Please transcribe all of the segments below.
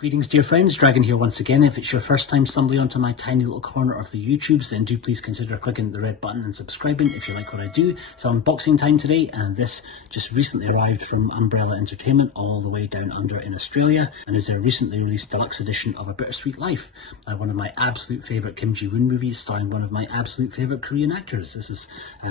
Greetings dear friends, Dragon here once again. If it's your first time stumbling onto my tiny little corner of the YouTubes, then do please consider clicking the red button and subscribing if you like what I do. It's unboxing time today, and this just recently arrived from Umbrella Entertainment all the way down under in Australia, and is their recently released deluxe edition of A Bittersweet Life, one of my absolute favourite Kim Jee-Woon movies, starring one of my absolute favourite Korean actors. This is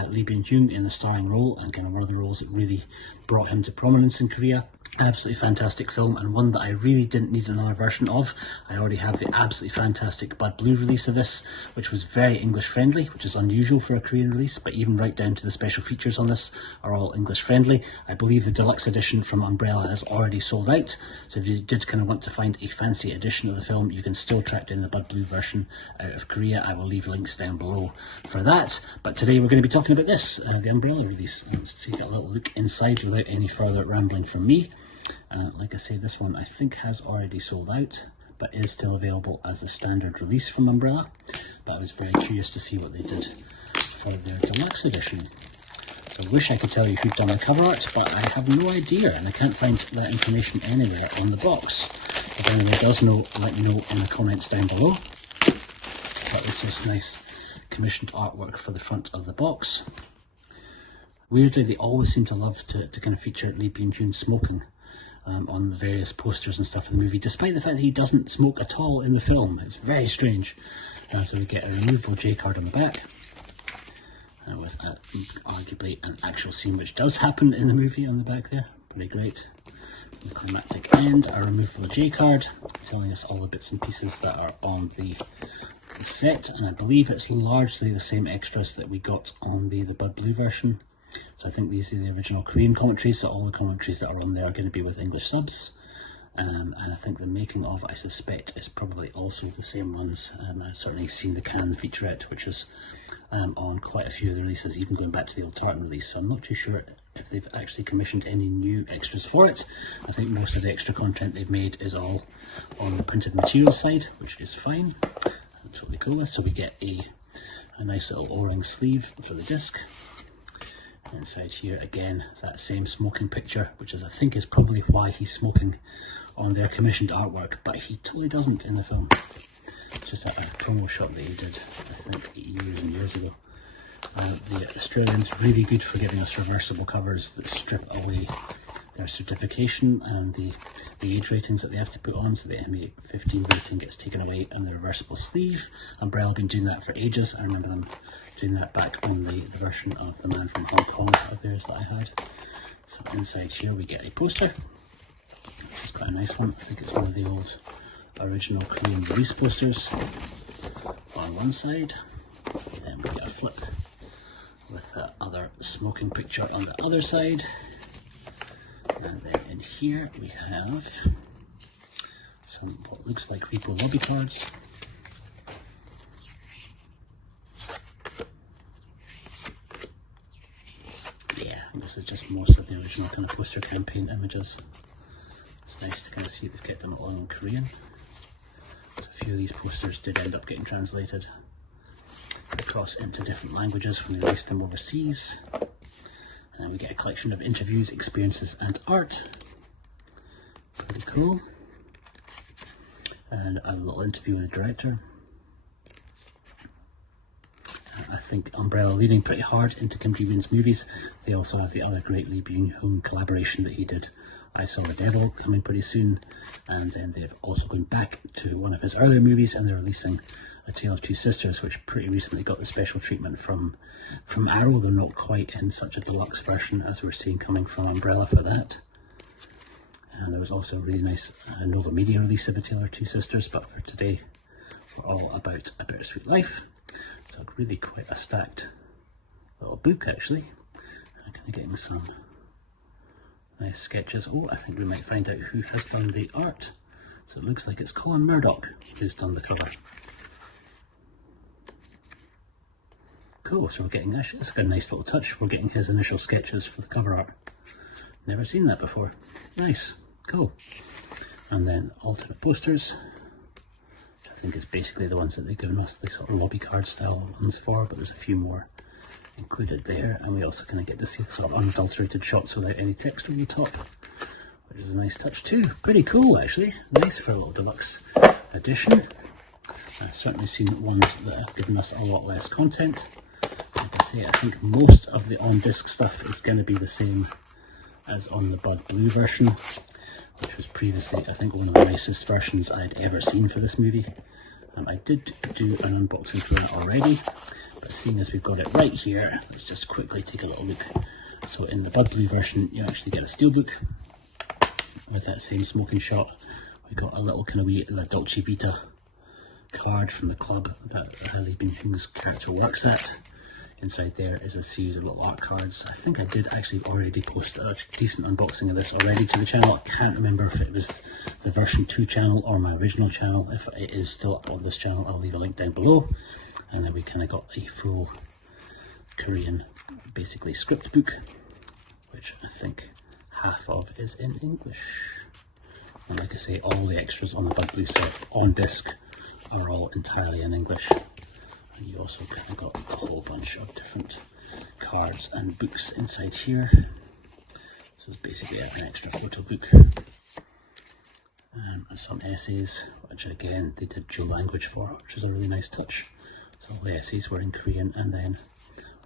Lee Byung-hun in the starring role, and kind of one of the roles that really brought him to prominence in Korea. Absolutely fantastic film, and one that I really didn't need another version of. I already have the absolutely fantastic Bud Blu release of this, which was very English friendly, which is unusual for a Korean release, but even right down to the special features on this are all English friendly. I believe the deluxe edition from Umbrella has already sold out, so if you did kind of want to find a fancy edition of the film, you can still track down the Bud Blu version out of Korea. I will leave links down below for that. But today we're going to be talking about this, the Umbrella release. Let's take a little look inside without any further rambling from me. Like I say, this one I think has already sold out, but is still available as a standard release from Umbrella. But I was very curious to see what they did for their deluxe edition. So I wish I could tell you who'd done the cover art, but I have no idea, and I can't find that information anywhere on the box. If anyone does know, let me know in the comments down below. But it's just nice commissioned artwork for the front of the box. Weirdly, they always seem to love to kind of feature Lee Byung-hun smoking on the various posters and stuff in the movie, despite the fact that he doesn't smoke at all in the film. It's very strange. So we get a removable J card on the back, with arguably an actual scene which does happen in the movie on the back there. Pretty great. The climactic end, a removable J card telling us all the bits and pieces that are on the set, and I believe it's largely the same extras that we got on the Bud Blu version. So I think these are the original Korean commentaries, so all the commentaries that are on there are going to be with English subs. And I think the making of, I suspect, is probably also the same ones. I've certainly seen the Cannes featurette, which is on quite a few of the releases, even going back to the old Tartan release. So I'm not too sure if they've actually commissioned any new extras for it. I think most of the extra content they've made is all on the printed material side, which is fine. I'm totally cool with. So we get a nice little O-ring sleeve for the disc. Inside here again, that same smoking picture, which is I think is probably why he's smoking on their commissioned artwork, but he totally doesn't in the film. It's just a promo shot that he did, I think, years and years ago. The Australians really good for giving us reversible covers that strip away their certification and the age ratings that they have to put on, so the ME15 rating gets taken away and the reversible sleeve. Umbrella have been doing that for ages. I remember them doing that back on the version of The Man from Hong Kong of theirs that I had. So inside here we get a poster, which is quite a nice one. I think it's one of the old original Korean release posters on one side. Then we get a flip with that other smoking picture on the other side. And then in here we have some what looks like repo lobby cards. Yeah, this is just most of the original kind of poster campaign images. It's nice to kind of see they've kept them all in Korean. So a few of these posters did end up getting translated across into different languages when they released them overseas. And we get a collection of interviews, experiences and art. Pretty cool. And a little interview with the director. I think Umbrella leaning pretty hard into Kim Jee-Woon's movies. They also have the other great Lee Byung-hun collaboration that he did, I Saw the Devil, coming pretty soon. And then they've also gone back to one of his earlier movies, and they're releasing A Tale of Two Sisters, which pretty recently got the special treatment from Arrow. They're not quite in such a deluxe version as we're seeing coming from Umbrella for that. And there was also a really nice Nova Media release of A Tale of Two Sisters, but for today we're all about A Bittersweet Life. So really quite a stacked little book actually. I'm kind of getting some nice sketches. Oh, I think we might find out who has done the art. So it looks like it's Colin Murdoch who's done the cover. Cool, so we're getting, actually it's a nice little touch, we're getting his initial sketches for the cover art. Never seen that before. Nice, cool. And then alternate posters, which I think is basically the ones that they've given us, the sort of lobby card style ones for, but there's a few more included there. And we also kind of get to see the sort of unadulterated shots without any text over the top, which is a nice touch too. Pretty cool actually, nice for a little deluxe edition. I've certainly seen ones that have given us a lot less content. Like I say, I think most of the on-disc stuff is going to be the same as on the Bud Blu version, which was previously, I think, one of the nicest versions I'd ever seen for this movie. I did do an unboxing for it already, but seeing as we've got it right here, let's just quickly take a little look. So in the Bud Blu version, you actually get a steelbook with that same smoking shot. We got a little kind of wee La Dolce Vita card from the club that Lee Bin-hoon's character works at. Inside there is a series of little art cards. I think I did actually already post a decent unboxing of this already to the channel. I can't remember if it was the version 2 channel or my original channel. If it is still up on this channel, I'll leave a link down below. And then we kind of got a full Korean, basically, script book, which I think half of is in English. And like I say, all the extras on the Bud Blu set on disc are all entirely in English. And you also kind of got a whole bunch of different cards and books inside here. So it's basically an extra photo book. And some essays, which again they did dual language for, which is a really nice touch. So all the essays were in Korean and then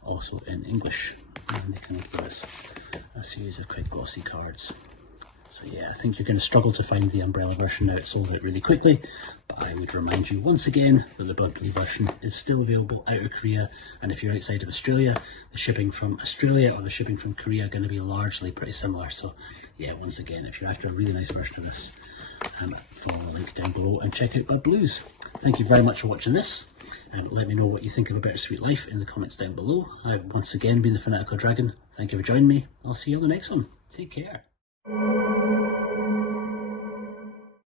also in English. And they kind of gave us a series of quite glossy cards. So yeah, I think you're going to struggle to find the umbrella version now. It sold out really quickly, but I would remind you once again that the Bud Blu version is still available out of Korea, and if you're outside of Australia, the shipping from Australia or the shipping from Korea are going to be largely pretty similar. So yeah, once again, if you're after a really nice version of this, follow the link down below and check out Bud Blu's. Thank you very much for watching this, and let me know what you think of A Bittersweet Life in the comments down below. I've once again been the Fanatical Dragon. Thank you for joining me. I'll see you on the next one. Take care.